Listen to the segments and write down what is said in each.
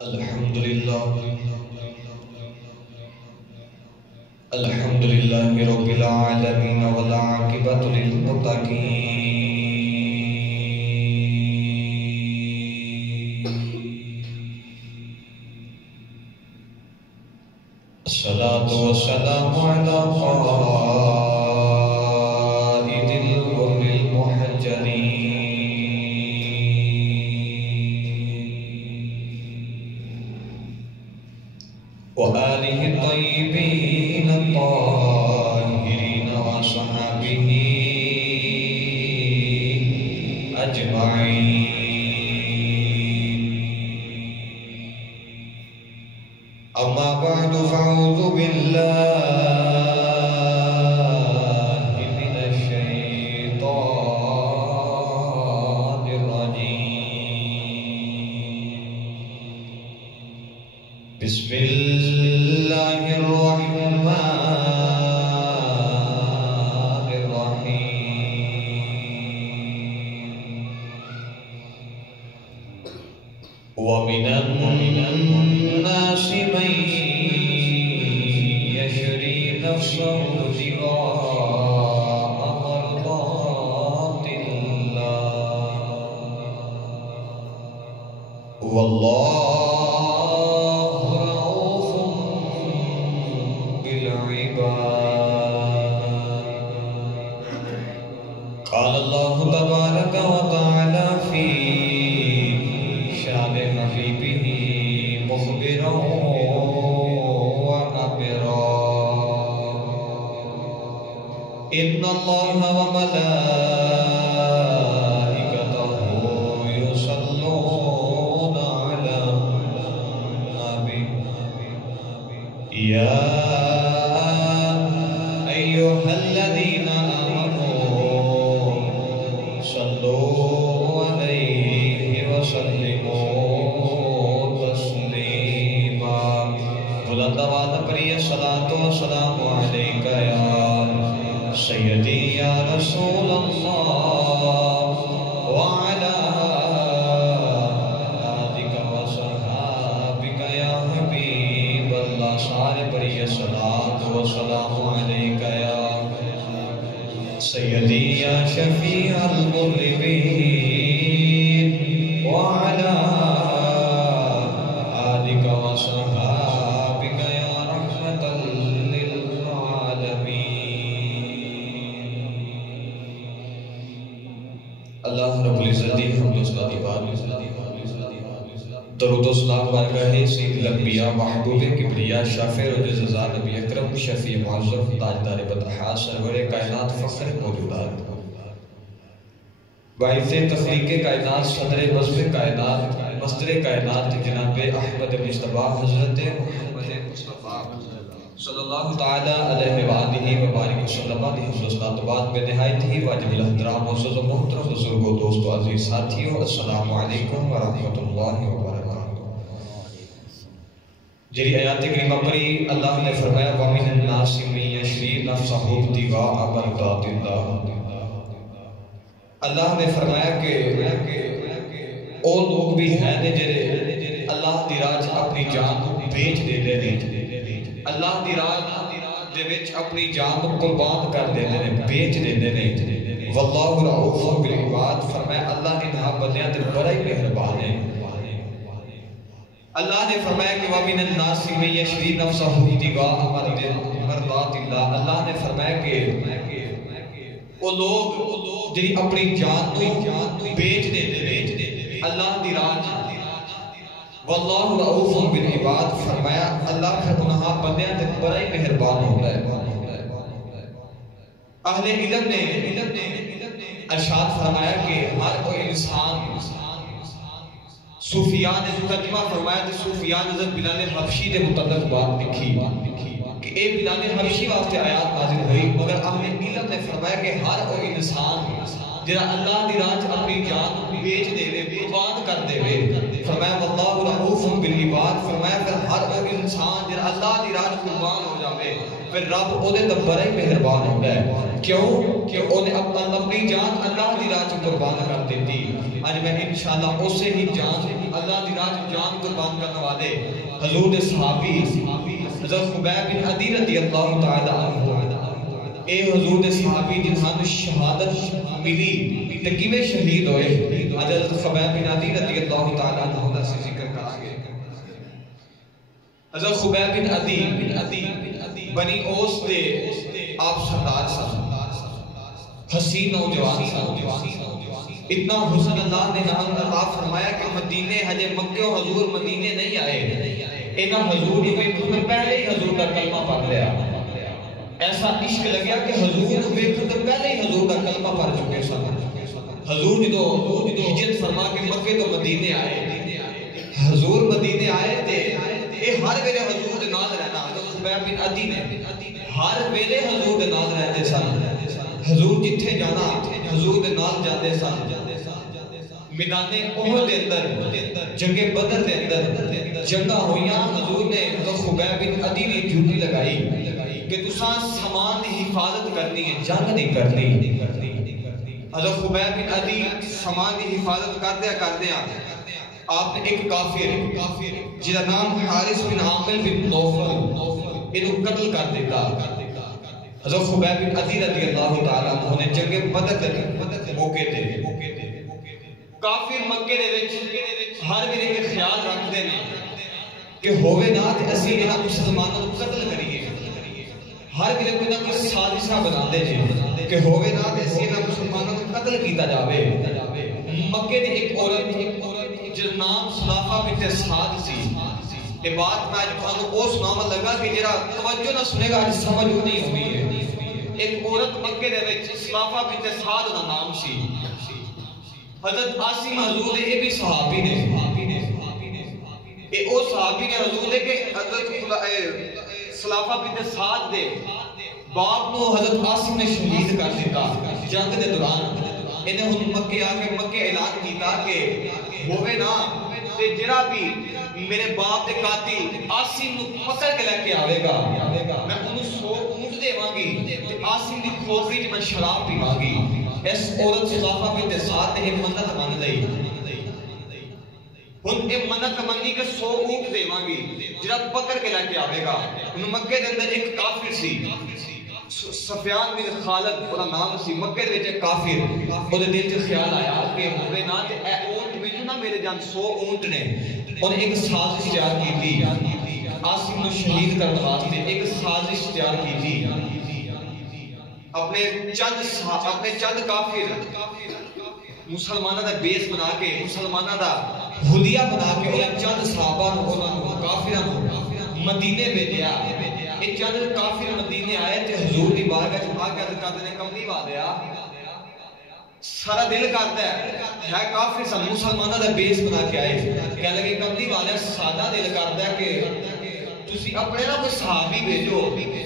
الحمدللہ الحمدللہ رب العالمین والعاقبۃ للمتقین الصلاة والسلام علی قائد الغر المحجلین وآلہ الطیبین الطاہرین وصحابہ اجمعین اما بعد فاعوذ باللہ من الشیطان الرجیم بسم اللہ الرحمن الرحیم ومن الناس من يشري نفسه ابتغاء مرضات الله والله رؤوف بالعباد قال الله تبارك وتعالى في شان حبيبه مخبرا وأمرا إن الله وملائكته يصلون على النبي يا أيها الذين آمنوا صلوا عليه وسلموا تسليما بلند آواز پڑھیے الصلاۃ والسلام علیک یا سیدی یا رسول اللہ وعلی آلک وصحابک یا حبیب اللہ سارے پڑھیے الصلاۃ والسلام علیک یا سیدی یا شفیع المذنبین وعلی آلک وصحابک یا رحمۃ اللہ رب العزت دی حمد و ثنا دی بات درود و سلام بارگاہ سید الانبیاء محبوب کبریا شافع رضا نبی اکرم شفیع معظم تاجدار بطحا سرور کائنات فخر موجودات باعث تخلیق کائنات صدر بزم کائنات مصدر کائنات جناب احمد مصطفیٰ حضرت محمد مصطفیٰ صلی اللہ تعالی علیہ وآلہ وبارک وسلم دی حضور صلوات بعد میں نہایت ہی واجب الاحترام معزز و محترم بزرگوں دوستو عزیز ساتھیوں السلام علیکم ورحمۃ اللہ وبرکاتہ جری آیات کریمہ پڑھی اللہ نے فرمایا وَمِنَ النَّاسِ مَن يَشْرِي نَفْسَهُ ابْتِغَاءَ مَرْضَاتِ اللَّهِ اللہ نے فرمایا کہ او لوگ بھی ہیں جڑے اللہ دی راہ اپنی جان بیچ دے اللہ دی راہ دے وچ اپنی جان قربان کر دے بیچ دے واللہ رؤوف بالعباد فرمایا اللہ انہاں بندیاں تے بڑا ہی مہربان ہے اللہ نے فرمایا کہ وَمِنَ النَّاسِ مَن يَشْرِي نَفْسَهُ ابْتِغَاءَ مَرْضَاتِ اللَّهِ اللہ نے فرمایا کہ وہ لوگ جی اپنی جان بیچ دے اللہ دی راہ واللہ رؤوف بالعباد فرمایا اللہ پھر انہاں بندیاں تے بڑا ہی مہربان ہوتا ہے اہل علم نے ارشاد فرمایا کہ ہر کوئی انسان صوفیان نے ترجمہ فرمایا کہ صوفیان حضرت بلال حبشی دے متعلق بات لکھی کہ اے بلال حبشی واسطے آیات نازل ہوئی مگر اہل علم نے فرمایا کہ ہر کوئی انسان جنہا اللہ دی راہ اپنی جان بیچ دے قربان کر دے فرمایا واللہ رؤوف بالعباد فرمایا پھر ہر انسان جنہا اللہ دی راہ قربان ہو جاوے پھر رب او دے بڑا ہی مہربان ہوتا ہے کیوں کہ او نے اپنی جان اللہ دی راہ قربان کر دیتی آج میں انشاءاللہ اسے ہی جان اللہ دی راہ جان قربان کرنے والے حضور دے صحابی حضرت خبیب بن عدی رضی اللہ تعالی عنہ اے حضور دے صحابی جنہاں نوں شہادت ملی تے کیویں شہید ہوئے حضرت خبیب بن عدی رضی اللہ تعالی عنہ دا ذکر کرانگے حضرت خبیب بن عدی بنی اوس دے آپ سردار صاحب حسین نوجوان صاحب اتنا حسن اللہ نے نام عطا فرمایا کہ مدینے حجے مکہ و حضور مدینے نہیں آئے اینا حضور ویکھو تو پہلے ہی حضور کا کلمہ پڑھ لیا ایسا عشق لگیا کہ حضور ویکھو تو پہلے ہی حضور کا کلمہ پڑھ چکے سن حضور جو ہجرت فرما کے مکہ تو مدینے آئے حضور مدینے آئے تھے اے ہر ویلے حضور دے نال رہنا حضرت خبیب بن عدی نے ہر ویلے حضور دے نال رہتے سن حضور جتھے جانا حضور دے نال جاندے سن میدان احد دے اندر جنگ بدر دے اندر جنگاں ہویاں حضور نے حضرت خبیب بن عدی نے ڈیوٹی لگائی کہ تساں سامان دی حفاظت کرنی ہے جنگ نہیں کرنی حضرت خبیب بن عدی سامان دی حفاظت کردیا آپ نے ایک کافر جہاں نام حارث بن عامر بن نوفل انہوں قتل کر دیتا حضرت خبیب بن عدی رضی اللہ تعالیٰ عنہ نے جنگ بدر دے موقع تے کافر مکے دے وچ ہر ویلے کے خیال رکھتے ہیں کہ ہووے نہ تے اسی انہاں مسلمانوں کو قتل کریے ہر ویلے کوئی نہ کوئی سازشاں بناندے جی کہ ہووے نہ تے اسی انہاں مسلمانوں کو قتل کیتا جاوے مکے دی ایک عورت جس نام سلافہ بنت سعد سی یہ بات میں آج اس نام لگا کہ جرا توجہ نہ سنے گا آج سمجھ نہیں ہوئی ہے ایک عورت مکے دے وچ سلافہ بنت سعد دا نام سی حضرت عاصم حضور اے بھی صحابی نے اے او صحابی نے حضور دے کہ حضرت سلافہ بنت سعد دے باپ نو حضرت عاصم نے شہید کر دیتا جنگ دے دوران انہیں ہن مکے آ کے مکے اعلان کیتا کہ ہووے نا تے جرا بھی میرے باپ دے قاتل عاصم نو پکڑ کے لے کے آوے گا میں انہوں 100 اونٹ دیواں گی تے عاصم دی کھوپڑی وچ میں شراب پیواں گی اس عورت سلافہ بنت سعد نے منت مان لئی ہن اے منت منی کہ 100 اونٹ دیواں گی جرا پکڑ کے لے کے آوے گا انہوں مکے دے اندر ایک کافر سی سفیان بن خالد انہا نام سی مکہ دے وچ کافر او دے دل وچ خیال آیا کہ ہووے نا تے اے اونٹ مینوں نہ میرے جان 100 اونٹ نے اور ایک سازش تیار کی تھی عاصم نو شہید کرنے واسطے ایک سازش تیار کی تھی اپنے چند کافر مسلمانہ دا بیس بنا کے مسلمانہ دا حلیہ بنا کے انہاں چند صحابہ انہاں کافران مدینے بھیجیا یہ چند کافر مدینے آئے تھے حضور دی بارگاہ وچ آ کے عرض کرتے ہیں کملی والیا سارا دل کرتا ہے کافر سن مسلمانوں دا بیس بنا کے آئے کہنے لگے کملی والیا سادہ دل کرتا ہے کہ تسی اپنے نا کوئی صحابی بھیجو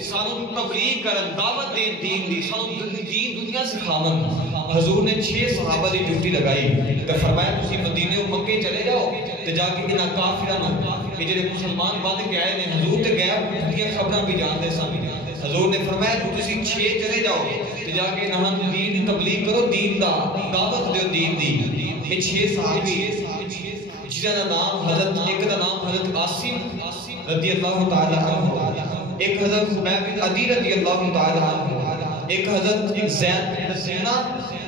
سانو تبلیغ کرن دعوت دین دی سانو دین دنیا سکھاون حضور نے 6 صحابہ دی ڈیوٹی لگائی تے فرمایا تسی مدینے و مکے چلے جاؤ تے جا کے انہاں کافراں کہ جڑے مسلمان بن کے آئے نے حضور تے گئے دنیا خبراں بھی جانتے سن حضور نے فرمایا تسی 6 چلے جاؤ تے جا کے انہاں دین دی تبلیغ کرو دین دا دعوت دیو دین دی یہ 6 صحابی جنہاں دا نام حضرت ایک دا نام حضرت عاصم رضی اللہ تعالی عنہ ایک حضرت خبیب بن عدی رضی اللہ تعالی عنہ ایک حضرت زید بن سینا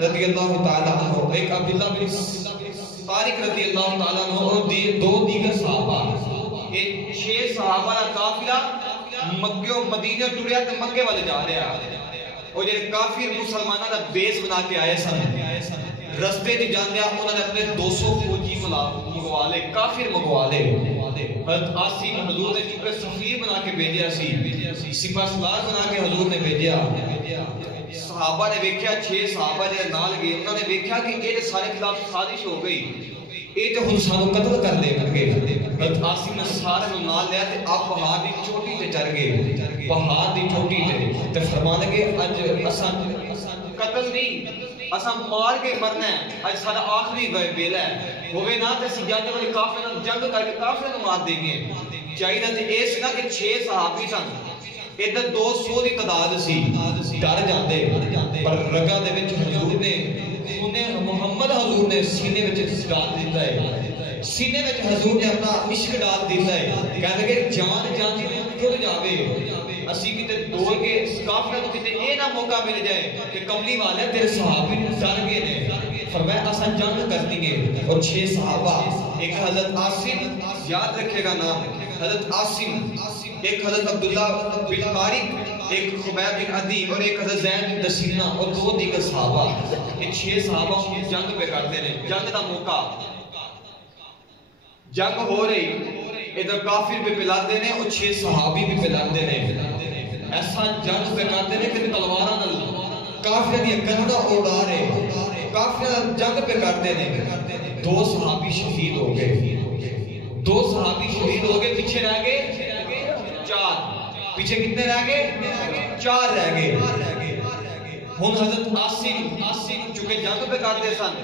رضی اللہ تعالی عنہ ایک عبداللہ بن طارق رضی اللہ تعالی عنہ اور 2 دیگر صحابہ یہ 6 صحابہ کا قافلہ مکے و مدینہ ٹریا تے مکے والے جا رہا اور یہ کافر مسلمانوں کا بیس بنا کے آئے سن رستے دی جاندیا انہوں نے اپنے 200 فوجی منگوا لے کافر منگوا لے حضرت عاصم حضور نے چونکہ سفیر بنا کے بھیجیا سی سپاہ سالار بنا کے حضور نے بھیجیا صحابہ نے دیکھا 6 صحابہ جے نال گئے انہوں نے دیکھا کہ یہ سارے خلاف سازش ہو گئی یہ تو ہن سانو قتل کر دے گے حضرت عاصم نے سارے نوں نال لیا تے آپ پہاڑ دی چوٹی تے چڑھ گئے پہاڑ دی چوٹی تے فرمان لگے اج اساں قتل نہیں اساں مار کے مرنا ہے اج سارا آخری ویلا ہے ہوے نا تے سجادے والے کافر نال جنگ کر کے کافر نوں مار دیں گے چاہیے تے اس نا کہ 6 صحابی سن ادھر 200 دی تعداد سی ڈر جاندے پر رگاں دے وچ حضور نے انہیں محمد حضور نے سینے وچ ڈال دیتا ہے سینے میں حضور نے اپنا عشق ڈال دیتا ہے کہنے لگے جان جان جی ٹر جاوے اسی کتے دوڑ کے کافرہ تو کتے اے نہ موقع مل جائے کہ کملی والے تیرے صحابی ڈر گئے نے فرمایا اساں جنگ کرتی گے اور 6 صحابہ ایک حضرت عاصم یاد رکھے گا نام حضرت عاصم ایک حضرت عبداللہ بن طارق ایک خبیب بن عدی اور ایک حضرت زید بن دسینہ اور 2 دیگر صحابہ یہ 6 صحابہ جنگ پہ کرتے ہیں جنگ دا موقع جنگ ہو رہی ادھر کافر بھی پلاتے ہیں اور 6 صحابی بھی پلاتے ہیں ایسا جنگ پہ کرتے ہیں کہ تلوارہ نہ کافر دیا گردہ اڑا رہے کافر جنگ پہ کرتے ہیں 2 صحابی شہید ہو گئے 2 صحابی شہید ہو گئے پیچھے رہ گئے 4 پیچھے کتنے رہ گئے 4 رہ گئے ہن حضرت عاصم چونکہ جنگ پہ کرتے سن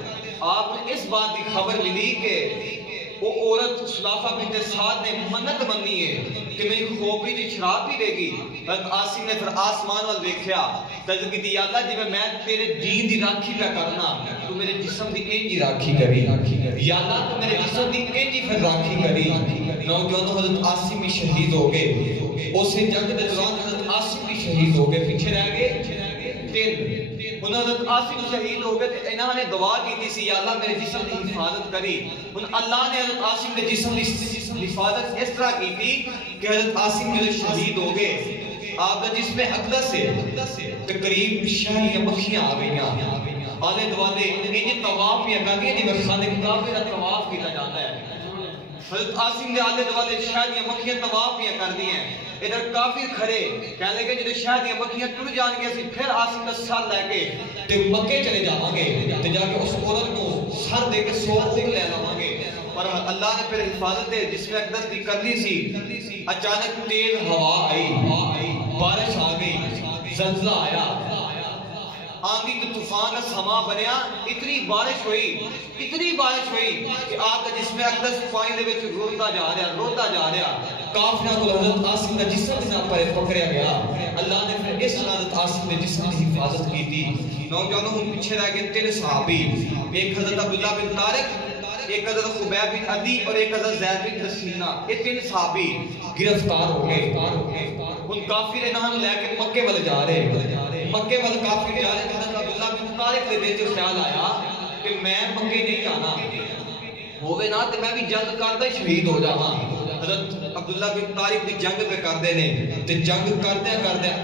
آپ نے اس بات کی خبر ملی کہ وہ عورت سلافہ بنت سعد نے منت منی ہے کہ میری کھوپڑی دی شراب پی دے گی حضرت عاصم نے پھر آسمان وال دیکھیا تجد کی یا اللہ جی میں تیرے دین دی راکھی پہ کرنا تو میرے جسم دی انجی راکھی کری یا اللہ تو میرے جسم دی انجی پھر راکھی کری نوجوانوں حضرت عاصم بھی شہید ہو گئے اسے جنگ دے دوران حضرت عاصم بھی شہید ہو گئے پیچھے رہ گئے 3 حضرت عاصم شہید ہو گئے تو انہوں نے دعا کی تھی سی یا اللہ میرے جسم کی حفاظت کری اللہ نے حضرت عاصم کے جسم کی حفاظت اس طرح کی تھی کہ حضرت عاصم جو شہید ہو گئے آپ کا جسم اقدس سے تقریب شہریاں مکھیاں آ گئیاں آلے دوالے انہیں طواف بھی اگا دیا جب خانہ کعبہ کا طواف کیتا جاتا ہے حضرت عاصم نے آلے دوالے شہریاں مکھیاں طواف بھی کر دی ہیں ادھر کافر کھڑے کہنے لگے جدو شہریاں مکھیاں ٹر جان گے اسی پھر عاصم کا سر لے کے تے مکے چلے جاؤں گے تے جا کے اس عورت کو سر دے کے 100 اونٹ لے لاؤں گے پر اللہ نے پھر حفاظت دے جس میں اقدس کی کر لی سی اچانک تیز ہوا آئی بارش آ گئی زلزلہ آیا آندھی تو طوفان کا سما بنیا اتنی بارش ہوئی کہ آپ کا جسم اقدس پانی دے وچ روتا جا رہا کافرہ کو حضرت عاصم کا جسم نہ پر پکڑیا گیا اللہ نے پھر اس حضرت عاصم کے جسم کی حفاظت کی تھی نوجوانوں ہم پیچھے رہ گئے 3 صحابی ایک حضرت عبداللہ بن طارق ایک حضرت خبیب بن عدی اور ایک حضرت زید بن دسینہ یہ 3 صحابی گرفتار ہو گئے ان کافر انہاں لے کے مکے والے جا رہے مکے والے کافر جا رہے حضرت عبداللہ بن طارق دے دل خیال آیا کہ میں مکے نہیں جانا ہوئے نا تے میں بھی جنگ کردا شہید ہو جاواں حضرت عبداللہ بن طارق بھی جنگ پہ کردے نے تے جنگ کردے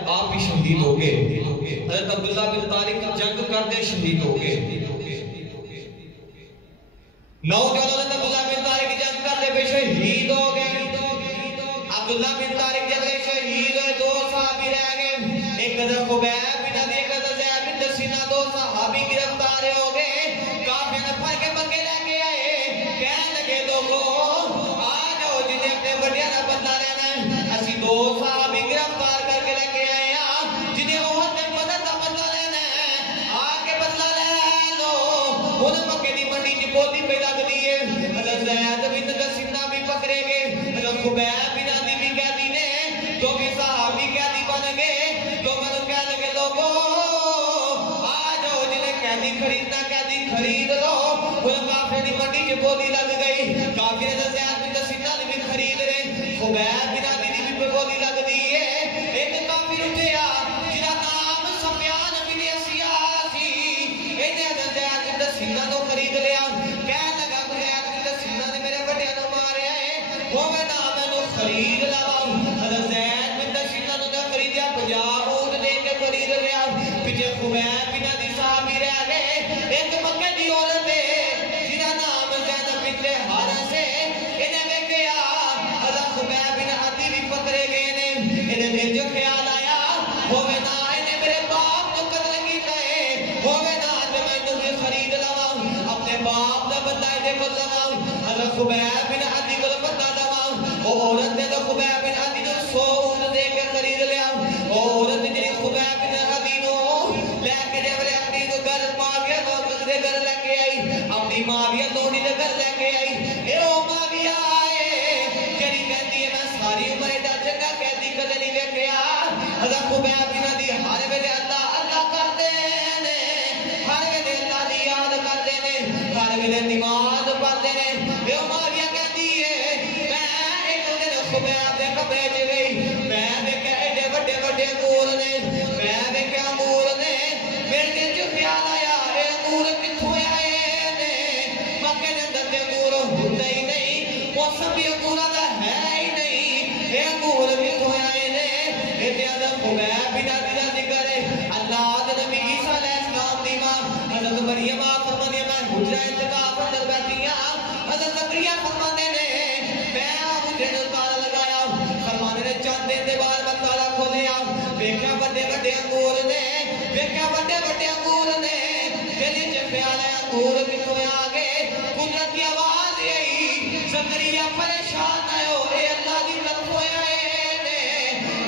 آپ بھی شہید ہو گئے حضرت عبداللہ بن طارق جنگ کردے شہید ہو گئے نوجوانوں نے عبداللہ بن طارق جنگ کردے پہ شہید ہو گئے عبداللہ بن طارق جب شہید ہوئے 2 صحابی رہ گئے ایک حضرت خبیب بن عدی ایک حضرت زید بن دسینہ 2 صحابی گرفتار ہو گئے کافر نے پھڑ کے مکے لے کے آئے کہنے لگے لوگوں آ جاؤ جنہیں اپنے بڑیاں نہ بدلہ لینا ہے اسی 2 صحابی گرفتار کر کے لے کے آئے ہیں جنہیں احد میں مدد کا بدلہ لینا ہے آ کے بدلہ لے لو انہیں مکے دی منڈی کی بولی پہ لگ دیئے حضرت زید بن دسینہ بھی پکڑے گئے حضرت خبیب بن عدی بھی قیدی نے تو بھی صحابی قیدی بن گئے تو میں نے کہنے لگے لوگوں آ جاؤ جنہیں قیدی خریدنا قیدی خرید لو وہ کافر دی منڈی کی بولی لگ گئی کافر حضرت زید بن دسینہ بھی خرید رہے خبیب بن عدی بھی بولی لگ دی ہے ایک کافر اٹھیا جنہ نام سفیان بن یسیاسی انہیں حضرت زید بن دسینہ تو خرید لیا کہنے لگا زید بن دسینہ نے میرے بڑے نو مارے ہیں وہ میں نام ہے نو خرید لیا حضرت زید بن دسینہ نے خریدیا 50 اونٹ دے کے خرید لیا پیچھے خبیب بن عدی صحابی رہ گئے ایک مکے دی عورت ہے جنہ نام زینب بنت حارث ہے انہیں دیکھیا حضرت خبیب بن عدی بھی پکڑے گئے نے انہیں دل جو خیال آیا ہوئے نا انہیں میرے باپ جو قتل کیتا ہے ہوئے نا جو میں انہیں خرید لواؤں اپنے باپ دا بدلہ دے کر لواؤں حضرت خبیب بن عدی کو بدلہ لواؤں وہ عورت نے تو خبیب بن عدی جو 100 اونٹ دے کے خرید لیا وہ عورت نے جنہیں خبیب بن عدی نو لے کے جب لے اپنی تو گھر ماویہ لوگ دے گھر لے کے آئی اپنی ماویہ لوڑی دے گھر لے کے آئی اے او ماویہ آئے جڑی کہتی ہے میں ساری عمر دا جگہ کہتی کدے نہیں ویکھیا حضرت خبیب بن عدی ہر ویلے اللہ کردے نے ہر ویلے اللہ دی یاد کردے نے ہر ویلے نماز پڑھدے نے اے او موسم بھی انگوراں دا ہے ہی نہیں، اے انگور کتھوں آئے نے؟ اے تے حضرت خبیب بن عدی دا ذکر ہے۔ اللہ دے نبی عیسیٰ علیہ السلام دی ماں حضرت مریم فرماندی میں حجرہ اعتکاف اندر بیٹھی ہاں، حضرت زکریا فرماندے نے میں حجرے نوں تالا لگایا، فرماندے نے چند دن دے بعد میں تالا کھولیا، ویکھیا بڑے بڑے انگور نے، ویکھیا بڑے بڑے انگور نے، دل وچ خیال ہے انگور کتھوں آ گئے؟ قدرت کی آواز آئی، زکریا پریشان نہ ہو، اے اللہ دی طرف آئے نے،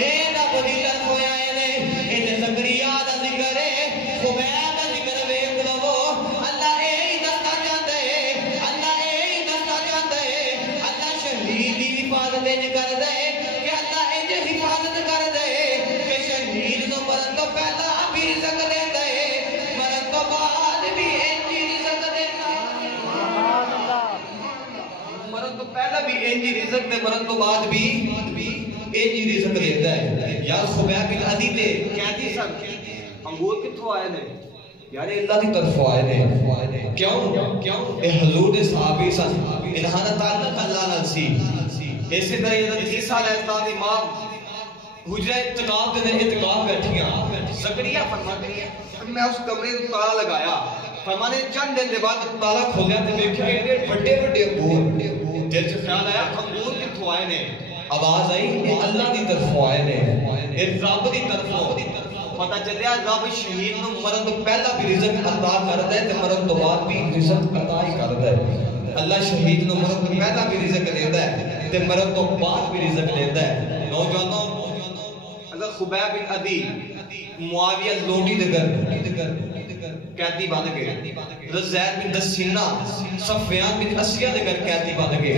اے رب دی طرف آئے نے، اے زکریا دا ذکر ہے، خبیب دا ذکر ویکھ لو، اللہ اے ہی دستا چاہتا ہے، اللہ اے ہی دستا چاہتا ہے، اللہ شہید دی حفاظت انج کر دے کہ اللہ انج حفاظت کر دے کہ شہید نو مرن تو پہلا بھی رزق دیندا ہے، مرن تو بعد بھی انج رزق دیندا ہے، مرن تو پہلا بھی انج رزق دے، مرن تو بعد بھی انج رزق دیندا ہے۔ یار خبیب بن عدی تے قیدی سن، انگور کتھوں آئے نے؟ یار اللہ دی طرف آئے نے، کیوں؟ اے حضور دے صحابی سن، انہاں دا تعلق اللہ نال سی۔ اسی طرح حضرت عیسیٰ علیہ السلام دی ماں حجرہ اعتکاف دے اندر اعتکاف بیٹھیاں، زکریا فرماتے ہیں میں اس کمرے کو تالا لگایا، فرمانے چند دن دے بعد تالا کھولیا تے ویکھیا ایڈے بڑے بڑے انگور، دل چ خیال آیا انگور کتھوں آئے نے؟ آواز آئی اے اللہ دی طرف آئے نے، اے رب دی طرف، پتہ چلیا رب شہید نو مرن تو پہلا بھی رزق عطا کردا ہے تے مرن تو بعد بھی رزق عطا ہی کردا ہے۔ اللہ شہید نو مرن تو پہلا بھی رزق دیندا ہے تے مرن تو بعد بھی رزق دیندا ہے۔ نوجوانوں اگر خبیب بن عدی معاویہ لوڈی دے گھر قیدی بن گئے، زید بن دسینہ صفیان بن اسیہ دے گھر قیدی بن گئے،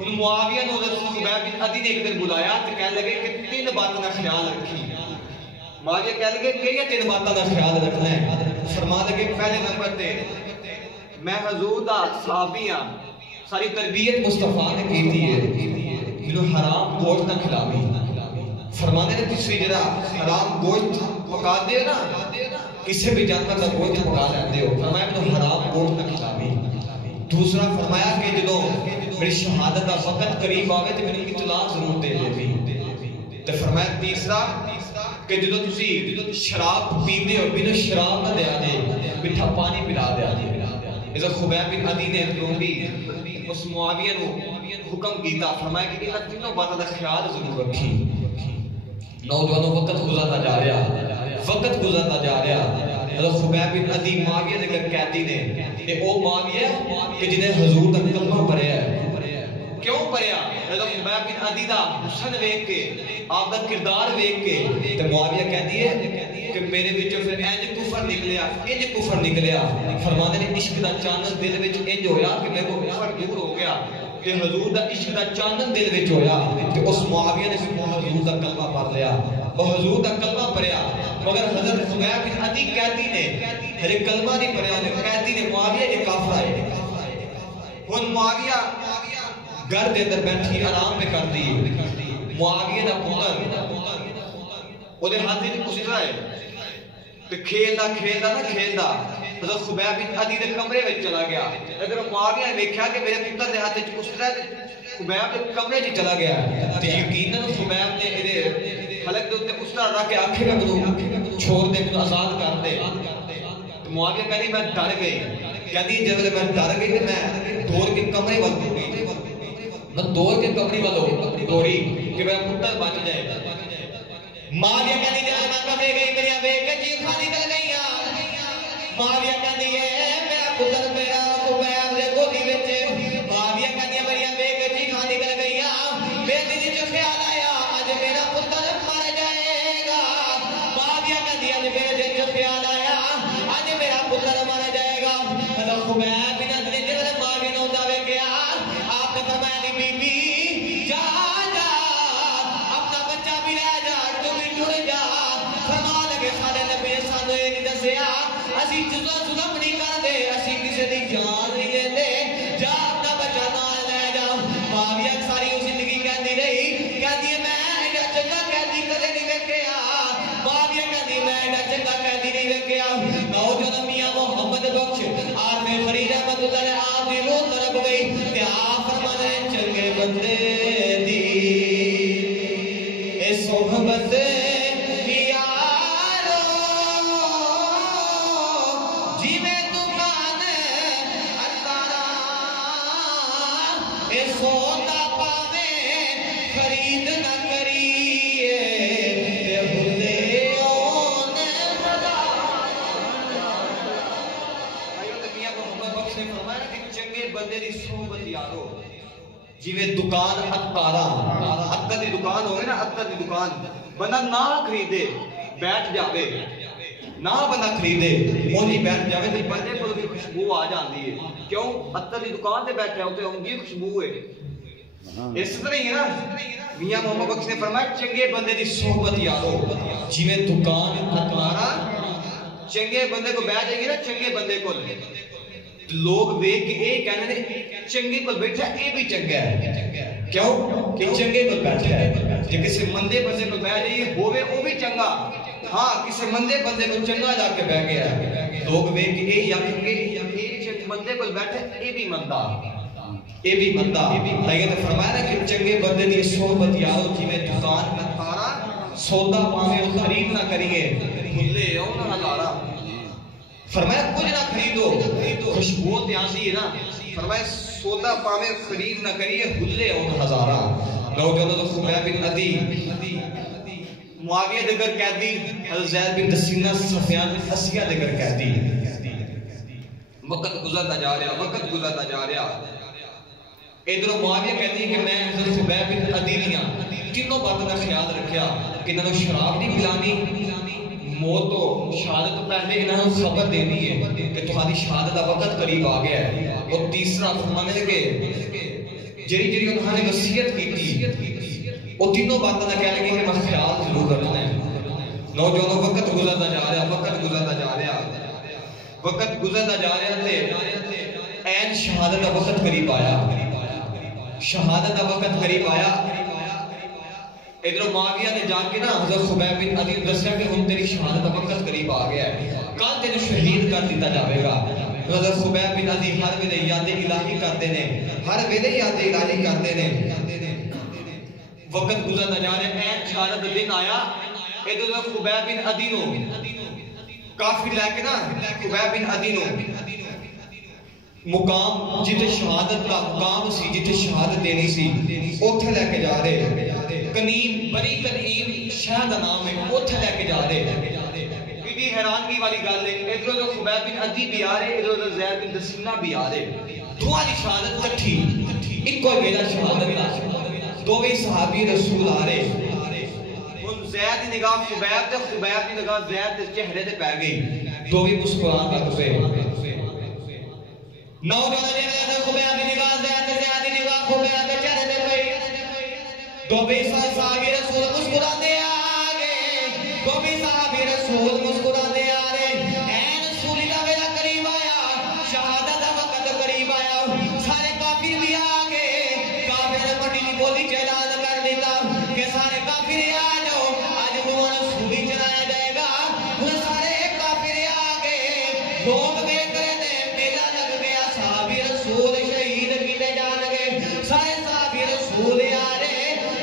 ان معاویہ نے خبیب بن عدی نے ایک دن بلایا تے کہنے لگے کہ تین باتوں کا خیال رکھی۔ معاویہ کہنے لگے کہ یہ تین باتوں کا خیال رکھنا ہے، فرما لگے پہلے نمبر تے میں حضور دا صحابی ہاں، ساری تربیت مصطفیٰ نے کی تھی ہے، مینوں حرام گوشت نہ کھلاوی، فرمانے نے تیسری جرا حرام گوشت پکا دے نا، کسی بھی جانور کا گوشت پکا لیندے ہو، فرمایا مینوں حرام گوشت نہ کھلاوی۔ دوسرا فرمایا کہ جدوں میری شہادت دا وقت قریب آوے تے مینوں اطلاع ضرور دے دے، تے فرمایا تیسرا کہ جدوں تسی شراب پیندے ہو مینوں شراب نہ دیا جے، میٹھا پانی پلا دیا جے۔ اس خبیب بن عدی نے لومبی اس معاویہ نو حکم کیتا، فرمایا کہ انہاں تینوں باتاں دا خیال ضرور رکھی۔ نوجوانوں وقت گزرتا جا رہا، حضرت خبیب بن عدی معاویہ دے گھر قیدی نے، تے او معاویہ کہ جنہیں حضور دا کلمہ پڑھیا ہے، کیوں پڑھیا؟ حضرت خبیب بن عدی دا حسن ویکھ کے، آپ دا کردار ویکھ کے، تے معاویہ کہتی ہے کہ میرے وچوں پھر انج کفر نکلیا، فرماندے نے عشق دا چانن دل وچ انج ہویا کہ میرے کو کفر دور ہو گیا، کہ حضور دا عشق دا چانن دل وچ ہویا، کہ اس معاویہ نے پھر حضور دا کلمہ پڑھ لیا، وہ حضور دا کلمہ پڑھیا، مگر حضرت خبیب بن عدی قیدی نے ہر کلمہ نہیں پڑھیا، قیدی نے معاویہ یہ کافر ہے، ہن معاویہ گھر دے اندر بیٹھی آرام پہ کر دی، معاویہ دا پتر اودے ہاتھ وچ اسرا ہے تے کھیلدا حضرت خبیب بن عدی دے کمرے وچ چلا گیا، اگر معاویہ نے ویکھیا کہ میرے پتر دے ہاتھ وچ اسرا ہے، خبیب دے کمرے وچ چلا گیا تے یقیناً خبیب نے ایدے حلق دے اوتے اسرا رکھ کے آکھے گا مینوں چھوڑ دے، مینوں آزاد کر دے، تے معاویہ کہندی میں ڈر گئی، کہندی جب میں ڈر گئی تے میں دوڑ کے کمرے ول گئی، میں دوڑ کے کمرے ول دوڑی کہ میرا پتر بچ جائے۔ معاویہ کہندی جب میں کمرے گئی میری ویکھ کے چیخاں نکل گئیاں، معاویہ کہندی ہے میرا پتر میرا خبیب دے گودی وچ، معاویہ کہندی میری ویکھ کے چیخاں نکل گئیاں، میرے دل وچ خیال آیا اج میرا پتر مر جائے گا، معاویہ کہندی اج میرے دل وچ خیال آیا اج میرا پتر مر جائے گا۔ حضرت خبیب بن عدی نے جب معاویہ نوں دا ویکھیا، آپ نے فرمایا نہیں بی بی جا اپنا بچہ بھی لے جا، تو بھی ٹر جا، فرما لگے سارے نبی نے سانوں یہ نہیں دسیا اسی ظلم نہیں کردے، اسی کسی دی جان جویں دکان عطارہ عطر دی دکان ہوئے نا عطر دی دکان بندہ نہ خریدے بیٹھ جاوے نہ بندہ خریدے اونی بیٹھ جاوے تے بندے کو بھی خوشبو آ جاندی ہے کیوں عطر دی دکان تے بیٹھے ہوتے ہوں گی خوشبو ہے اس طرح ہی ہے نا میاں محمد بخش نے فرمایا چنگے بندے دی صحبت یارو جویں دکان عطارہ چنگے بندے کو بیٹھ جائے گی نا چنگے بندے کو لوگ دیکھ کے اے کہنے نے چنگے کو بیٹھا اے بھی چنگا ہے کیوں کہ چنگے کو بیٹھا ہے کہ کسی مندے بندے کو بیٹھ جائے ہوئے او بھی چنگا ہاں کسی مندے بندے کو چنگا جا کے بیٹھ گیا لوگ دیکھ کے اے یا کہ مندے کو بیٹھا اے بھی مندہ اے بھی مندہ لیکن نے فرمایا نا کہ چنگے بندے دی صحبت یارو جی میں دکان میں تارا سودا پاویں خرید نہ کریے بھلے او نہ لارا فرمایا کچھ نہ خریدو خوشبو تے آندی ہے نا فرمایا سودا پاویں خرید نہ کریے بھلے او ہزارہ لو جو تو خبیب بن عدی معاویہ دگر قیدی حضرت زید بن دسینہ سفیان بن اسیہ دگر قیدی وقت گزرتا جا رہا ادھر معاویہ کہتی ہے کہ میں حضرت خبیب بن عدی لیاں تینوں باتوں کا خیال رکھیا کہ انہوں نے شراب نہیں پلانی موت تو شہادت تو پہلے انہوں نے خبر دینی ہے کہ تمہاری شہادت کا وقت قریب آ گیا ہے اور تیسرا فرمانے کہ جری انہوں نے وصیت کی تھی وہ تینوں باتوں کا کہہ لگے کہ میں خیال ضرور رکھنا ہے نوجوانوں وقت گزرتا جا رہا تھے این شہادت کا وقت قریب آیا ادھر معاویہ نے جا کے نا حضرت خبیب بن عدی دسیا کہ ہم تیری شہادت کا وقت قریب آ گیا ہے کل تیرے شہید کر دیتا جاوے گا حضرت خبیب بن عدی ہر ویلے یاد الہی کرتے ہیں وقت گزرتا جا رہا ہے این شہادت دن آیا ادھر خبیب بن عدی نو کافی لے کے نا خبیب بن عدی نو مقام جتے شہادت کا مقام سی جتے شہادت دینی سی اوتھے لے کے جا رہے کنیم بری کنیم شہد نام ہے اوتھے لے کے جا رہے کیونکہ حیرانگی والی گل ہے ادھر جو خبیب بن عدی بھی آ رہے ادھر زید بن دسینہ بھی آ رہے دوہاں دی شہادت کٹھی ایک کوئی میرا شہادت نہ دوویں صحابی رسول آ رہے ان زید دی نگاہ خبیب تے خبیب دی نگاہ زید دے چہرے تے پے گئی دوویں مسکران لگ پے نوجوان نے خبیب دی نگاہ زید دی نگاہ خبیب دے چہرے تے پئی دو بے صحابی رسول مسکراتے آگے دو بے صحابی رسول مسکراتے آرے اے رسول اللہ میرا قریب آیا شہادت دا وقت قریب آیا سارے کافر بھی آگے کافر مٹی بولی چلان کر دیتا کہ سارے کافر آ جاؤ آج تمہارا سولی چلایا جائے گا سارے کافر آگے لوگ بے کرے دے میلا لگ گیا صحابی رسول شہید ملے جان گے سارے صحابی رسول آ رہے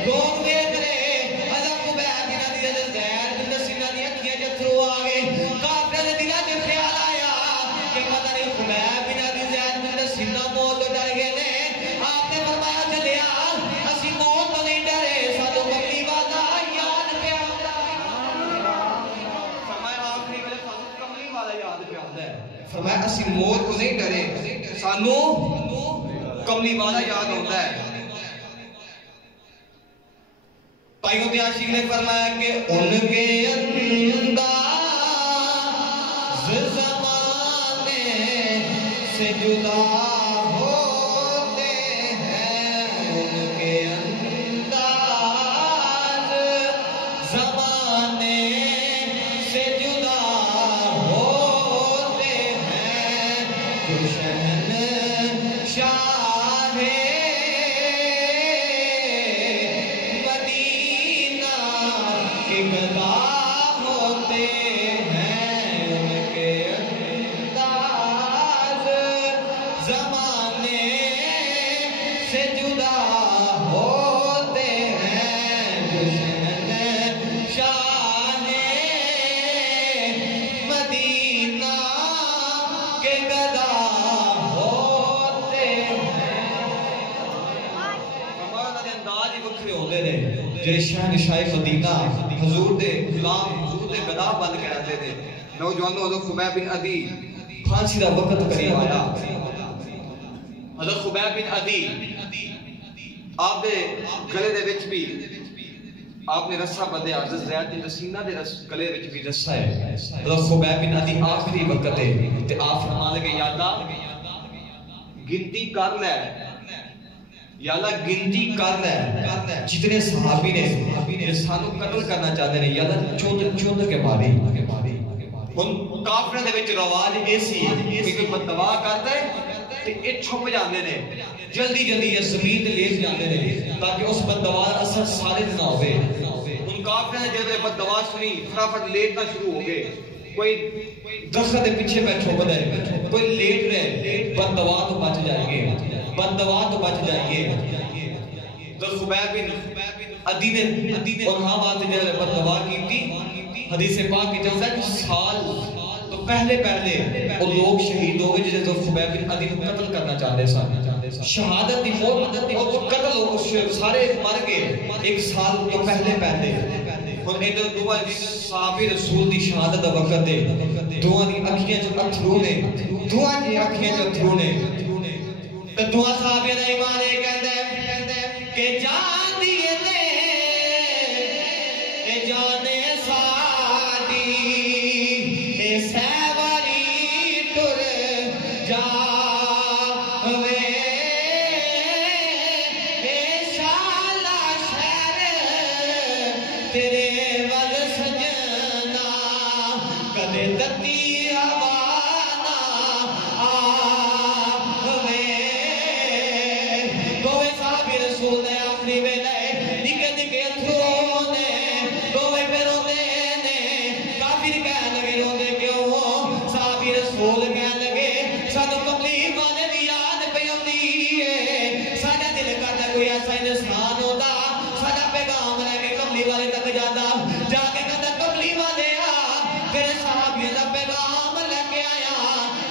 لوگ دیکھ رہے حضرت خبیب بن عدی حضرت زید بن دسینہ دی اکھیاں جترو آگے کافر دے دلہ تے خیال آیا کہ پتہ نہیں خبیب بن عدی زید بن دسینہ موت تو ڈر گئے نے آپ نے فرمایا چلیا اسی موت تو نہیں ڈرے سانو کملی والا یاد پہ آتا فرمایا آخری ویلے سانو کملی والا یاد پہ آتا ہے فرمایا اسی موت تو نہیں ڈرے سانو کملی والا یاد ہوتا ہے پائیوں پہ عاشق نے فرمایا کہ ان کے انداز زمانے سے جدا ہوتے ہیں ان کے انداز زمانے سے جدا ہوتے ہیں جو شہنشاہ گدا ہوتے ہیں ان کے انداز زمانے سے جدا ہوتے ہیں جو شہنشاہ مدینہ کے گدا ہوتے ہیں ہمارا انداز ہی بکھرے ہوتے ہیں جڑے شہنشاہ مدینہ حضور دے غلام حضور دے گدا بند کے رہتے تھے نوجوانوں حضرت خبیب بن عدی پھانسی دا وقت قریب آیا حضرت خبیب بن عدی آپ دے گلے دے وچ بھی آپ نے رسا بدیا حضرت زید بن سینہ دے گلے وچ بھی رسا ہے حضرت خبیب بن عدی آخری وقت ہے تے آپ فرمان لگے یا اللہ گنتی کر لے یا اللہ گنتی کر لے جتنے صحابی نے سانو قتل کرنا چاہتے ہیں یا اللہ چوند کے ماری ان کافروں دے وچ رواج ایسی کہ کوئی بددعا کرتا ہے تے اے چھپ جاندے نے جلدی یہ زمین تے لیٹ جاندے نے تاکہ اس بددعا دا اثر سارے نہ ہوے ان کافروں نے جب بددعا سنی فٹافٹ لیٹنا شروع ہو گئے کوئی درخت دے پیچھے بیٹھو بدا ہے کوئی لیٹ رہے بددعا تو بچ جائیں گے بددعا تو بچ جائیں گے تو خبیب بن عدی نے انہاں بات جب بددعا کی تھی حدیث پاک کی جلسہ کہ سال تو پہلے وہ لوگ شہید ہو گئے جسے تو خبیب بن عدی کو قتل کرنا چاہتے سن شہادت دی موت اور قتل ہو سارے مر گئے ایک سال تو پہلے اور ادھر دعا صحابی رسول دی شہادت دا وقت دے دعا دی اکھیاں جو اتھرو نے دعا دی اکھیاں جو اتھرو نے تو دعا صحابی دا ایمان ہے کہندے کہ جان دیے دے اے جانے ساڈی اے سیواری ٹر جاوے اے شالا شہر تیرے ول سجنا کدے دتی ہوا نہ آوے دوے صحابی رسول نے آخری ویلے نکے اتھرو نے دوے پہ روندے نے کافر کہنے لگے روندے کیوں صحابی رسول کہنے لگے سانو کملی والے دی یاد پہ آندی ہے ساڈا دل کردا کوئی ایسا انسان ہوندا ساڈا پیغام لے کے کملی والے تک جاتا جا کے کہندا کملی والے آ تیرے صحابی دا پیغام لے کے آیا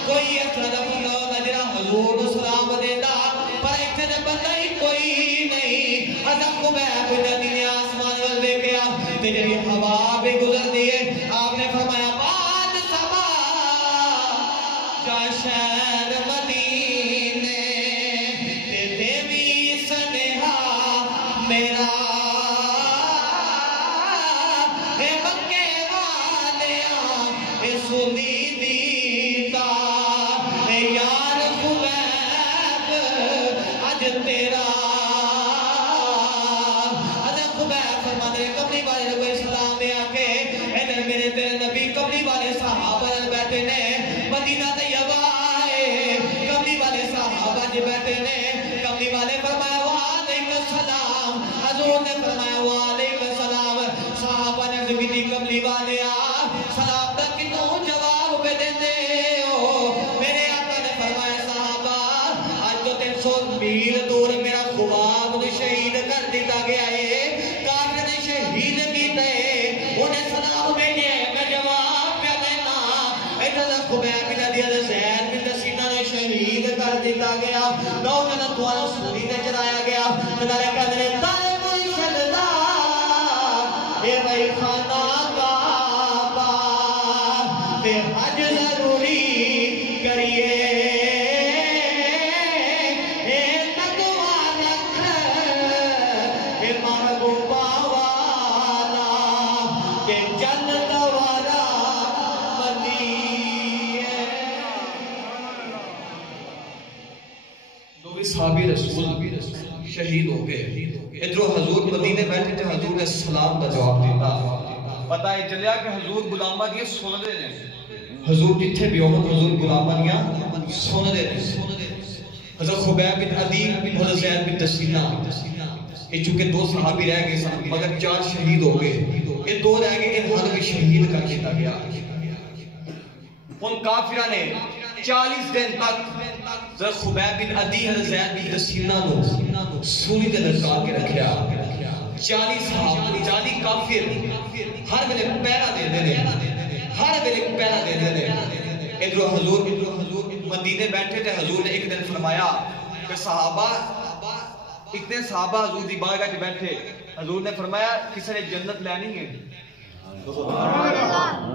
کوئی ایسا دا بندہ ہوندا جڑا حضور نو سلام دیندا پر ایتھے تے بندہ ہی کوئی نہیں حضرت خبیب بن عدی نے آسمان ول ویکھیا تے جڑی ہوا بھی گزردی ہے آپ نے فرمایا باد سبا جا شہر مدینے تے دیوی سنہا میرا اے مکے والیاں اے سنی دیتا اے یار خبیب اج تیرا حضرت خبیب فرماتے ہیں کملی والے نے کوئی سلام دے آکے ادھر میرے تیرے نبی کملی والے صحابہ بیٹھے نے مدینہ طیبہ آئے کملی والے صحابہ جی بیٹھے نے کملی والے فرمایا وعلیکم السلام حضور نے فرمایا وعلیکم السلام صحابہ نے زمینی کملی والے آ سلام تک کنوں جواب پہ دیتے ہو میرے آقا نے فرمایا صحابہ آج تو 300 میل دور میرا خواب نے شہید کر دیتا گیا ہے کافر نے شہید کیتا ہے انہیں سلام بھیجے میں جواب پہ دینا ادھر خبیب بن عدی زید بن سینہ نے شہید کر دیتا گیا نوجوان دوارا سوری نے چلایا گیا چلایا کہتے ہیں تارے مرشد دا اے بھائی خانہ کعبہ تے حج ضروری کریے اے تقوی رکھ اے محبوبہ والا کہ جنت والا مدی ہے دو صحابی رسول شہید ہو گئے ادھر حضور مدینے بیٹھے تھے حضور نے سلام کا جواب دیتا پتہ ہے چلیا کہ حضور غلامہ دیے سن دے نے حضور جتھے بھی ہوں حضور غلامہ دیاں سن دے نے حضرت خبیب بن عدی حضرت زید بن سینہ یہ چونکہ دو صحابی رہ گئے سن مگر 4 شہید ہو گئے یہ 2 رہ گئے ان ہر بھی شہید کر دیتا گیا ان کافرہ نے 40 دن تک حضرت خبیب بن عدی حضرت زید بن سینہ نو سولی دے لٹکا کے رکھیا 40 صحابہ 40 کافر ہر ویلے پہرا دے دے ہر ویلے پہرا دے دے ادھر حضور مدینے بیٹھے تھے حضور نے ایک دن فرمایا کہ صحابہ اتنے صحابہ حضور دی بارگاہ وچ بیٹھے حضور نے فرمایا کسی نے جنت لینی ہے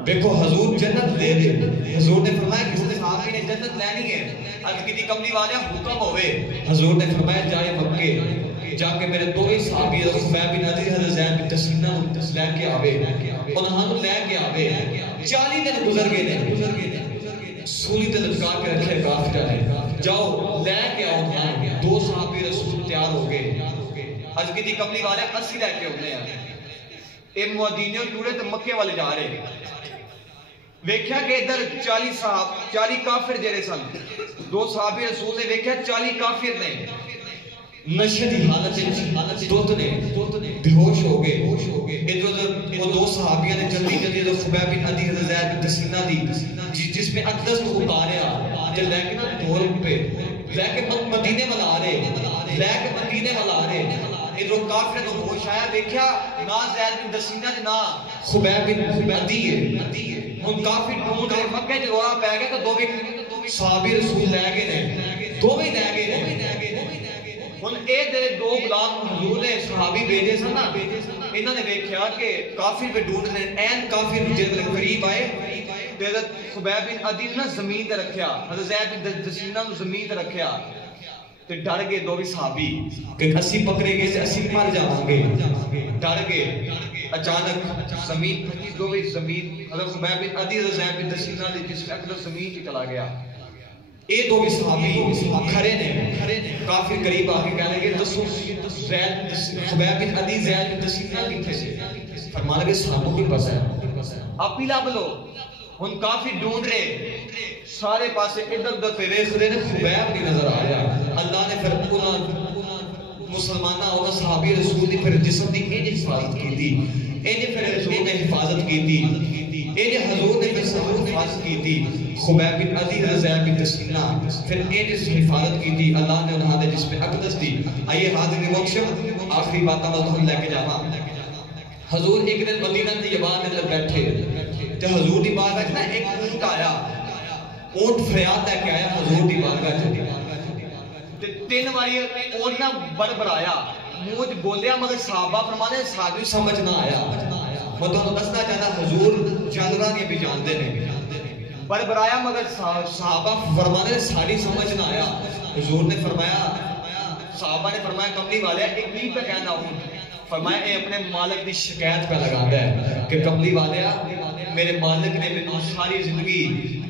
دیکھو حضور جنت دے دے حضور نے فرمایا کسی نے صحابی نے جنت لینی ہے اگر کسی کملی والے حکم ہوئے حضور نے فرمایا جائے مکے جا کے میرے دو ہی صحابی خبیب بن عدی حضرت زید بن تسینہ لے کے آوے انہاں نوں لے کے آوے 40 دن گزر گئے نے سولی تے لٹکا کے رکھے کافر نے جاؤ لے کے آؤ دو صحابی رسول تیار ہو گئے اج کی دی کملی والے 80 لے کے ہونے ہیں اے مدینے جڑے تے مکے والے جا رہے ویکھیا کہ ادھر 40 کافر جڑے سن دو صحابی رسول نے ویکھیا 40 کافر نے نشے دی حالت دوت نے بے ہوش ہو گئے ادھر وہ دو صحابیاں نے جلدی خبیب بن عدی حضرت زید بن تسینہ دی جس میں اقدس کو اتاریا تے لے کے نا دور پہ لے کے مدینے والا آ رہے لے کے مدینے والا آ رہے ادھر کافر نے ہوش آیا دیکھیا نا زید بن تسینہ دے نا خبیب بن عدی ہے ہن کافر ڈھونڈ رہے مکے چ رولا پے گیا تو دو بھی صحابی رسول لے گئے نے دو بھی لے گئے نے ہن اے دے دو غلام حضور نے صحابی بھیجے سن نا انہاں نے ویکھیا کہ کافر پہ ڈھونڈ رہے این کافر جے قریب آئے تے حضرت خبیب بن عدی نے زمین تے رکھیا حضرت زید بن تسینہ نے زمین تے رکھیا تے ڈر گئے دو بھی صحابی کہ اسی پکڑے گئے سے اسی مر جاواں گے ڈر گئے اچانک زمین پھٹی دو بھی زمین حضرت خبیب بن عدی حضرت زید بن تسینہ نے جس میں اقدس زمین کی چلا گیا اے دو بھی صحابی کھڑے نے کافر قریب آ کے کہنے لگے دسو زید خبیب بن عدی زید بن تسینہ کتھے سے فرمانے لگے سانوں کی پتہ ہے آپ ہی لب لو ہن کافر ڈھونڈ رہے سارے پاسے ادھر ادھر پہ ویکھ رہے نے خبیب نہیں نظر آ رہا اللہ نے پھر مسلمانہ اور صحابی رسول نے پھر جسم دی انج حفاظت کی تھی انج پھر رسول نے حفاظت کی تھی انج حضور نے پھر سب حفاظت کی تھی خبیب بن عدی حضرت زید بن تسینہ پھر انج حفاظت کی تھی اللہ نے انہاں نے جس میں اقدس دی آئیے حاضر بخش آخری باتاں میں لے کے جاواں حضور ایک دن مدینہ طیبہ میں جب بیٹھے تو حضور دی بارگاہ نا ایک اونٹ آیا اونٹ فریاد لے کے آیا حضور دی بارگاہ تے تین واری اونٹ نہ بڑبڑایا منہ بولیا مگر صحابہ فرمانے ساڈی سمجھ نہ آیا میں تو دسنا چاہتا حضور جانوراں دی بھی جانتے نے بڑبڑایا مگر صحابہ فرمانے ساڈی سمجھ نہ آیا حضور نے فرمایا صحابہ نے فرمایا کملی والے ایک نہیں پہ کہنا اونٹ فرمایا اے اپنے مالک دی شکایت پہ لگاتا ہے کہ کملی والیا میرے مالک نے میں ساری زندگی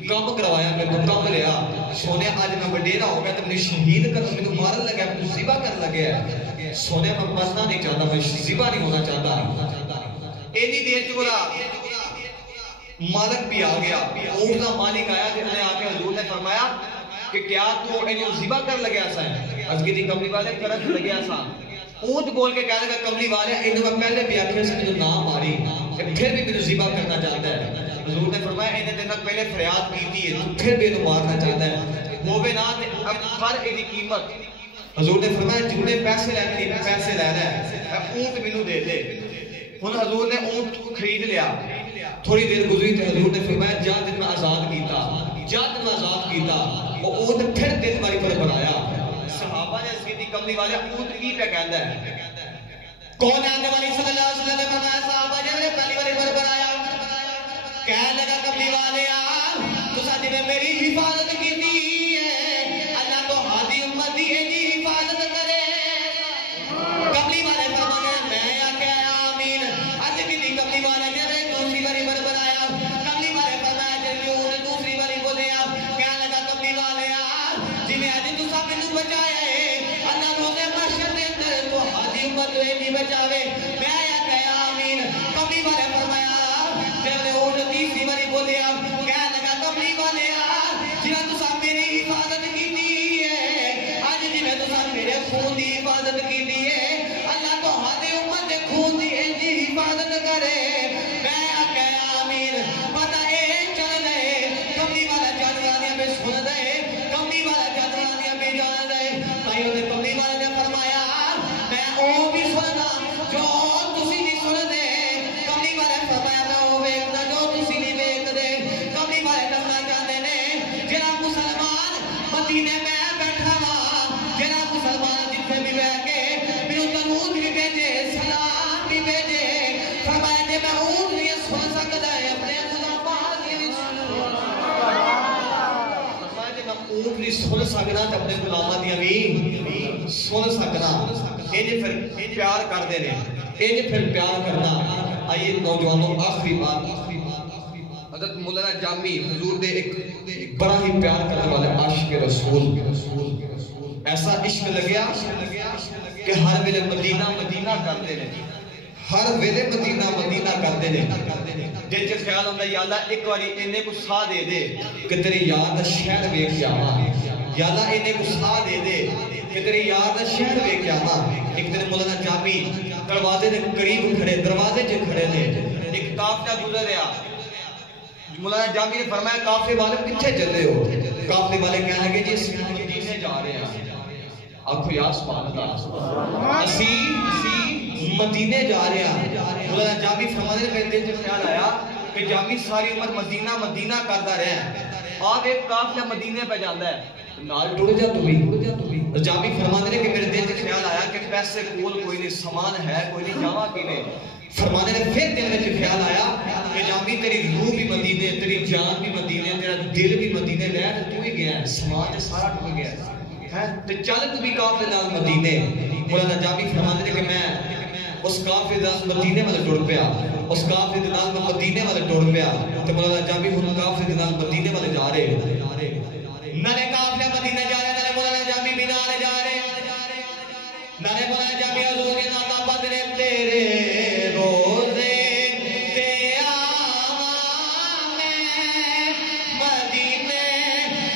کام کروایا میں تو کام لیا سونے آج میں وڈیرا ہو گیا تو میں شہید کر میں مارن لگا میں ذبح کر لگا سونے میں مرنا نہیں چاہتا میں ذبح نہیں ہونا چاہتا اینی دیر چورا مالک بھی آ گیا اونٹ کا مالک آیا جس نے آ کے حضور نے فرمایا کہ کیا تو انہوں ذبح کر لگیا سا از کی دی کملی والے کرت لگیا سا اونٹ بول کے کہہ لگا کملی والے انہوں میں پہلے بھی آخر سے جو نام ماری پھر بھی میرے ذبح کرنا چاہتا ہے حضور نے فرمایا انہیں دن پہلے فریاد کی تھی تو پھر بھی انہوں مارنا چاہتا ہے ہووے نہ اب ہر ایدی قیمت حضور نے فرمایا جنہیں پیسے لینا ہے اونٹ منو دے دے ان حضور نے اونٹ خرید لیا تھوڑی دیر گزری تھی حضور نے فرمایا جا دن میں آزاد کیتا وہ اونٹ پھر دن باری پر بنایا صحابہ نے اس کی کملی والے اونٹ کی پہ کہتا ہے کون ہے آنے والی صلی اللہ علیہ وسلم نے فرمایا صحابہ نے پہلی باری پر بنایا کہہ لگا کملی والے تو ساتھی میں میری حفاظت کی دی ہے اللہ تو ہادی امت دی جی حفاظت کرے کملی والے فرمانے میں آکے آمین آج کی دی کملی والے نے دوسری باری پر بنایا کملی والے فرمایا جنہی انہیں دوسری باری بولے کہہ لگا کملی والے جی میں آج تو سب انہوں بچایا ہے اللہ روزے محشر دے اندر تو ہادی امت تو نہیں بچاوے میں آکے آمین کملی والے فرمایا تیسری باری بولیا کہہ لگا کملی والے جنہاں تو سب میری حفاظت کی دی ہے آج جی میں تو سب میرے خون دی حفاظت کی دی ہے اللہ تو ہاتھ امت دے خون دی انجی حفاظت کرے میں آکے آمین پتہ اے چل دے کملی والا جانوانیاں میں سن دے کملی والا جانوانیاں میں جان دے تائیوں نے کملی والا نے فرمایا میں او بھی سننا جو تسی نہیں سن دے کملی والا فرمایا میں او ویکھنا جو تسی نہیں ویکھ دے کملی والے دسنا چاہتے نے جڑا مسلمان مدینے میں بیٹھا وا جڑا مسلمان جتھے بھی بیٹھ کے میرے درود بھی بھیجے سلام بھی بھیجے فرمایا جے میں اونٹ نہیں سن سکدا ہے اپنے خدا پاک دی فرمایا جے میں اونٹ نہیں سن سکدا تے اپنے غلاماں دی بھی سن سکدا انج پھر پیار کر دینے انج پھر پیار کرنا. آئیے نوجوانوں آخری بات حضرت مولانا جامی حضور دے ایک بڑا ہی پیار کرنے والے عاشق رسول ایسا عشق لگیا کہ ہر ویلے مدینہ مدینہ کرتے ہیں ہر ویلے مدینہ مدینہ کرتے ہیں. جن سے خیال ہوتا ہے یا اللہ ایک باری انہیں کو سا دے دے کہ تیری یاد شہر بے قیامہ یا اللہ انہیں کو سا دے دے کہ تیری یاد شہر بے قیامہ. ایک دن مولانا جامی دروازے دے قریب کھڑے دروازے چ کھڑے نے ایک قافلہ گزر رہا. مولانا جامی نے فرمایا قافلے والے پیچھے چلے ہو. قافلے والے کہنے لگے جی اس مدینے جا رہے ہیں. آنکھو یا سبحان اللہ اسی مدینے جا رہے ہیں. مولانا جامی فرمانے میں دل سے خیال آیا کہ جامی ساری عمر مدینہ مدینہ کرتا رہے ہیں. آپ ایک قافلہ مدینے پہ جاندہ ہے نال ٹوڑ جا تو بھی. جامی فرمانے نے کہ میرے دل سے خیال آیا کہ پیسے کول کوئی نہیں سامان ہے کوئی نہیں جاواں کی نہیں. فرمانے نے پھر دل میں خیال آیا کہ جامی تیری روح بھی مدینے تیری جان بھی مدینے تیرا دل بھی مدینے لے تو ہی گیا ہے سامان سارا ٹوٹ گیا ہے تو چل تو بھی قافلے نال مدینے. مولانا جامی فرمانے نے کہ میں اس قافلے نال مدینے والے ٹر پیا اس قافلے نال میں مدینے والے ٹر پیا تو مولانا جامی ہن قافلے نال مدینے والے جا رہے نالے قافلہ مدینے جا رہے نالے مولانا جامی بھی نالے جا رہے نالے مولانا جامی حضور کے ناتا بدلے تیرے روزے تے آواں میں مدینے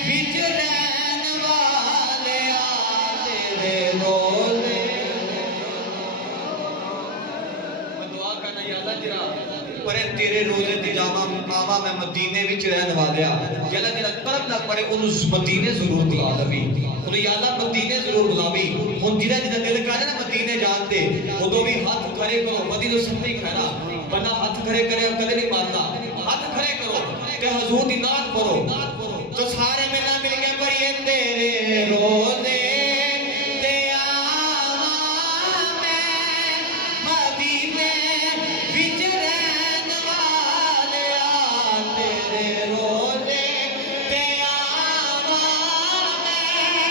وچ رہن والے تیرے روزے. میں دعا کرنا یا اللہ جرا پڑے تیرے روزے تے آواں میں مدینے وچ رہن والے یا اللہ جرا طرف نہ پڑے انہوں مدینے ضرور بلا لوی انہوں یا اللہ مدینے ضرور بلاوی. ہن جنہ جنہ دل کرے نا مدینے جانتے ادو بھی ہاتھ کھڑے کرو مدینہ سنتی کھڑا بندہ ہاتھ کھڑے کرے اور کدے نہیں مانتا. ہاتھ کھڑے کرو کہ حضور دی نعت پڑھو تو سارے ملنا مل کے پڑھیے تیرے روزے تے آواں میں مدینے وچ رہن والے تیرے روزے تے آواں میں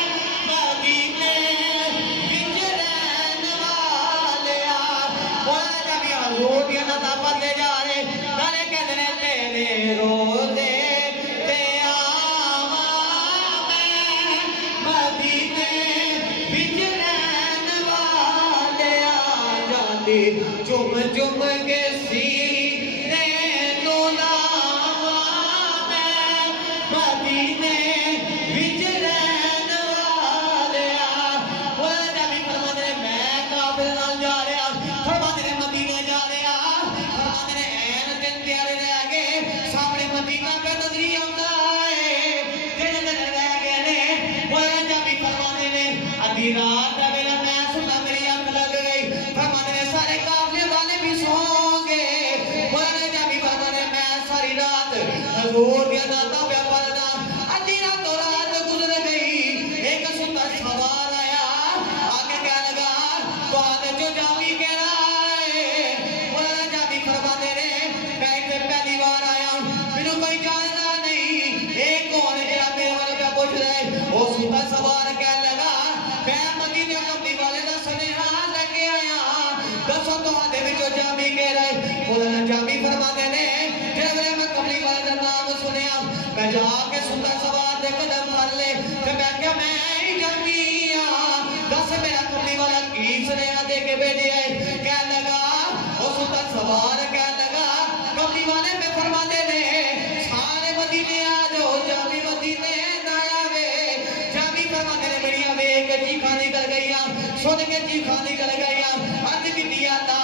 مدینے وچ رہن والے. مولانا جامی حضور دی نعت پڑھتے جا رہے نالے کہتے ہیں تیرے روزے تے آواں میں مدینے وچ رہن والے جاندی چم چم کے سینے نوں لاواں میں مدینے وچ رہن والے. مولانا جامی فرماتے ہیں میں قافلے نال جا رہا فرماتے ہیں مدینے جا رہا فرماتے ہیں این دن تیارے رہ گئے سامنے مدینہ پہ نظری آتا ہے دن دن رہ گئے نے. مولانا جامی فرماتے ہیں ادھی رات دا ویلا میں سنا میری اکھ لگ گئی فرماتے ہیں سارے قافلے والے بھی سو گئے. مولانا جامی فرماتے ہیں میں ساری رات حضور دیا نعتاں پہ پڑھنا ادھی راتوں رات گزر گئی. ایک ستا سوار آیا آگے کہنے لگا تو آدھے جو جامی کہہ رہا ہے. مولانا جامی فرماتے ہیں میں اسے پہلی بار آیا میرے کوئی جاننا نہیں ایک کون ہے جہاں میرے والے پہ پوچھ رہے وہ ستا سوار کہنے لگا میں مدینے کملی والے دا سنیہا لے کے آیا دسو تو آدھے بھی جو جامی کہہ رہے. مولانا جامی فرماتے ہیں جب میں کملی والے دا نام سنیا میں جا کے ستا سوار دے قدم پھر لے کہ میں کیا میں ہی جامی دس میرا کملی والا کی سنیہا دے کے بیٹھے ہے. کہنے لگا وہ ستا سوار کہنے لگا کملی والے میں فرماتے ہیں سارے مدینے آ جاؤ جامی مدینے نہ آوے. جامی فرماتے ہیں میری آوے کہ چیخاں نکل گئی سن کے چیخاں نکل گئی عرض کی دیا تا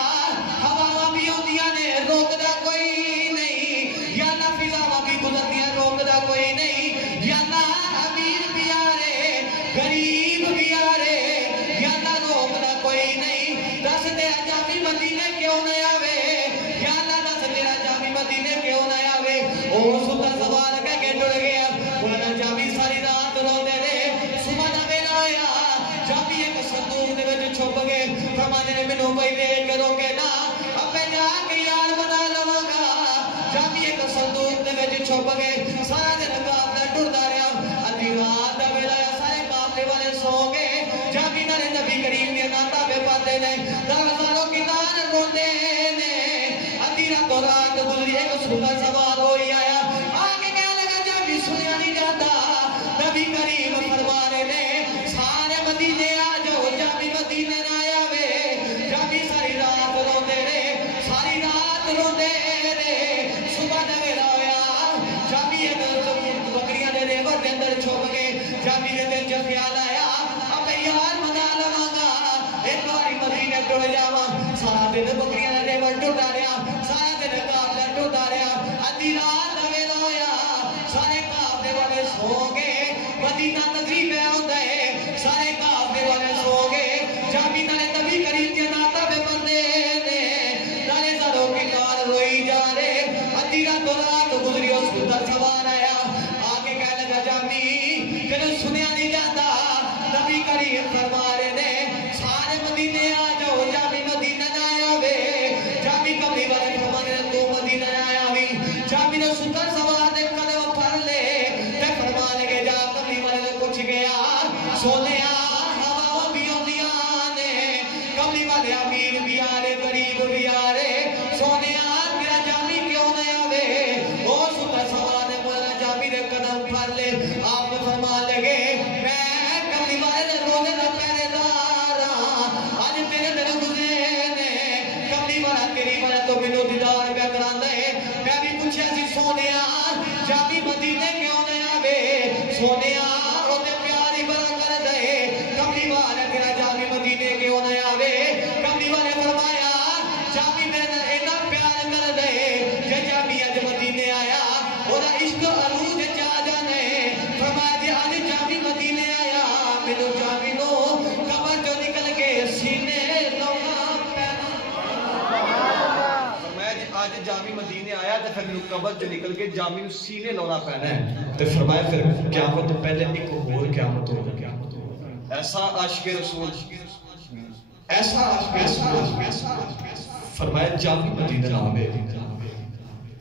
ہواواں بھی ہوندیاں نے روکدا کوئی نہیں یا نہ فضاواں بھی گزردیاں روکدا کوئی نہیں یا نہ امیر بھی آ رہے غریب بھی آ رہے یا نہ روکدا کوئی نہیں. دس تیرا جامی مدینے کیوں نہ آوے یا نہ دس تیرا جامی مدینے کیوں نہ آوے. او ستا سوار کہہ کے ٹر گیا. مولانا جامی ساری رات روندے رہے صبح دا ویلا آیا جامی ایک صندوق دے وچ چھپ گئے فرمانے نے مینوں کوئی ویکھ کے روکے نا اپے جا کے یار بنا لواں گا. جامی ایک صندوق دے وچ چھپ گئے سارا دن قافلہ ٹردا رہا ادھی رات دا ویلا آیا سارے قافلے والے سو گئے. جامی نالے نبی کریم دی نعتاں پہ جامی نے دن جو خیال آیا اب یار منا لواں ایک باری مدینے ٹر جاواں سارا دن بکریاں نے ریور ٹوٹا رہا سارا دن قافلہ ٹوٹا رہا ادھی رات ویلا ہویا سارے قافلے والے سو گئے مدینہ نظری پہ آندا ہے سارے قافلے والے سو گئے جامی نالے نبی کریم کے ناتا پہ بندے نے نالے زروں کی کار روئی جا رہے ادھی رات گزری اس پر سوار آیا آگے کہنے لگا جامی کہ سنیا نہیں جاتا نبی کریم فرما رہے نے سارے مدینے آ جاؤ جامی مدینہ نہ آیا وے جامی کبھی والے فرمانے تو مدینہ نہ آیا وی جامی نے ستر سوار دے قدم پھر لے تے فرمانے کے جا کبھی والے نے کچھ گیا سونے ہوا بھی ہوندیاں نے کبھی والے امیر بھی آ رہے غریب بھی آ رہے سونے میرا جامی کیوں نہ آوے او ستر سوار نے مولا جامی نے قدم پھر لے آپ فرما لگے میں کبھی والے نے روزے نہ پہنے دارا آج تیرے دل گزرے نے کبھی والا تیری والا تو منو دیدار پہ کران دے میں بھی پوچھا سی سونے جامی مدینے کیوں نہ آوے سونے روزے پیاری بڑا کر دے کبھی والا تیرا جامی مدینے کیوں نہ آوے کبھی والے فرمایا جامی میرے اینا پیار کر دے کہ جامی اج مدینے آیا اور عشق عروج جا جانے فرمایا جی آج جامی مدینے آیا میرے جامی نو قبر جو نکل کے سینے لونا پینا فرمایا جی آج جامی مدینے آیا تو پھر میرے قبر جو نکل کے جامی نو سینے لونا پینا ہے تو فرمایا پھر قیامت پہلے ایک اور قیامت ہوگا ایسا عاشق رسول ایسا عاشق رسول فرمایا جامی مدینہ آوے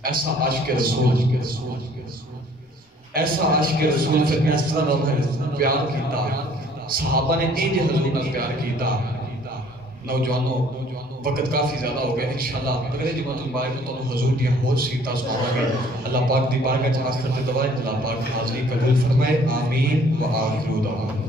ایسا عاشق رسول ایسا عاشق رسول پھر اس طرح نہ پیار کیتا صحابہ نے انج حضور نہ پیار کیتا نوجوانوں وقت کافی زیادہ ہو گیا انشاءاللہ اگلے جمعہ مبارک میں تو حضور دی بہت سیرتاں سناواں گے اللہ پاک دی بارگاہ وچ آخر تے دعا اللہ پاک حاضری قبول فرمائے آمین و آخر دعوانا